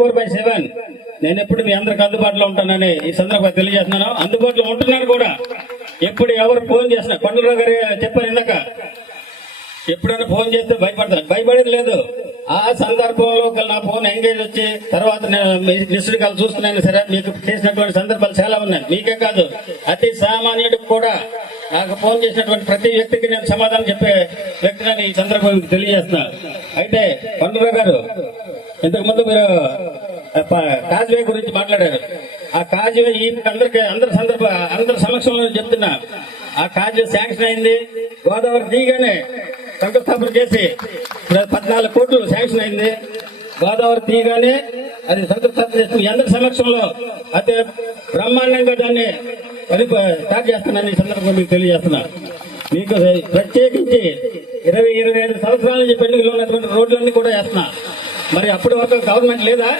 4/7 నేను ఎప్పుడు మీ అందరికి అందుబాటులో ఉంటానని ఈ సందర్భంగా తెలియజేస్తున్నాను. అందుబాటులో ఉంటున్నాను కూడా. ఎప్పుడు ఎవరు ఫోన్ చేసినా కొండలరావు గారు చెప్పారు ఇందాక, ఎప్పుడైనా ఫోన్ చేస్తే భయపడతాను. భయపడేది లేదు. ఆ సందర్భంలో నా ఫోన్ ఎంగేజ్ వచ్చి తర్వాత నేను మిస్డ్ కాల్ చూస్తున్నాను సరే, మీకు చేసినటువంటి సందర్భాలు చాలా ఉన్నాయి. మీకే కాదు, అతి సామాన్యుడికి కూడా నాకు ఫోన్ చేసినటువంటి ప్రతి వ్యక్తికి నేను సమాధానం చెప్పే వ్యక్తిని ఈ సందర్భంగా తెలియజేస్తున్నా. అయితే కొండలరావు గారు, ఇంతకు ముందు మీరు కాజ్వే గురించి మాట్లాడారు. ఆ కాజ్వే ఈ అందరి సమక్షంలో చెప్తున్నా, ఆ కాజ్వే శాంక్షన్ అయింది. గోదావరి తీయగానే శంకుస్థాపన చేసి 14 కోట్లు శాంక్షన్ అయింది. గోదావరి తీయగానే అది శంకుస్థాపన చేసి మీ అందరి సమక్షంలో అతి బ్రహ్మాండంగా దాన్ని స్టార్ట్ చేస్తున్నాను. ఈ సందర్భంగా మీకు తెలియజేస్తున్నా. మీకు ప్రత్యేకించి 20-25 సంవత్సరాల నుంచి పెండింగ్ లో ఉన్నటువంటి రోడ్లన్నీ కూడా వేస్తున్నా. మరి అప్పటి వరకు గవర్నమెంట్ లేదా?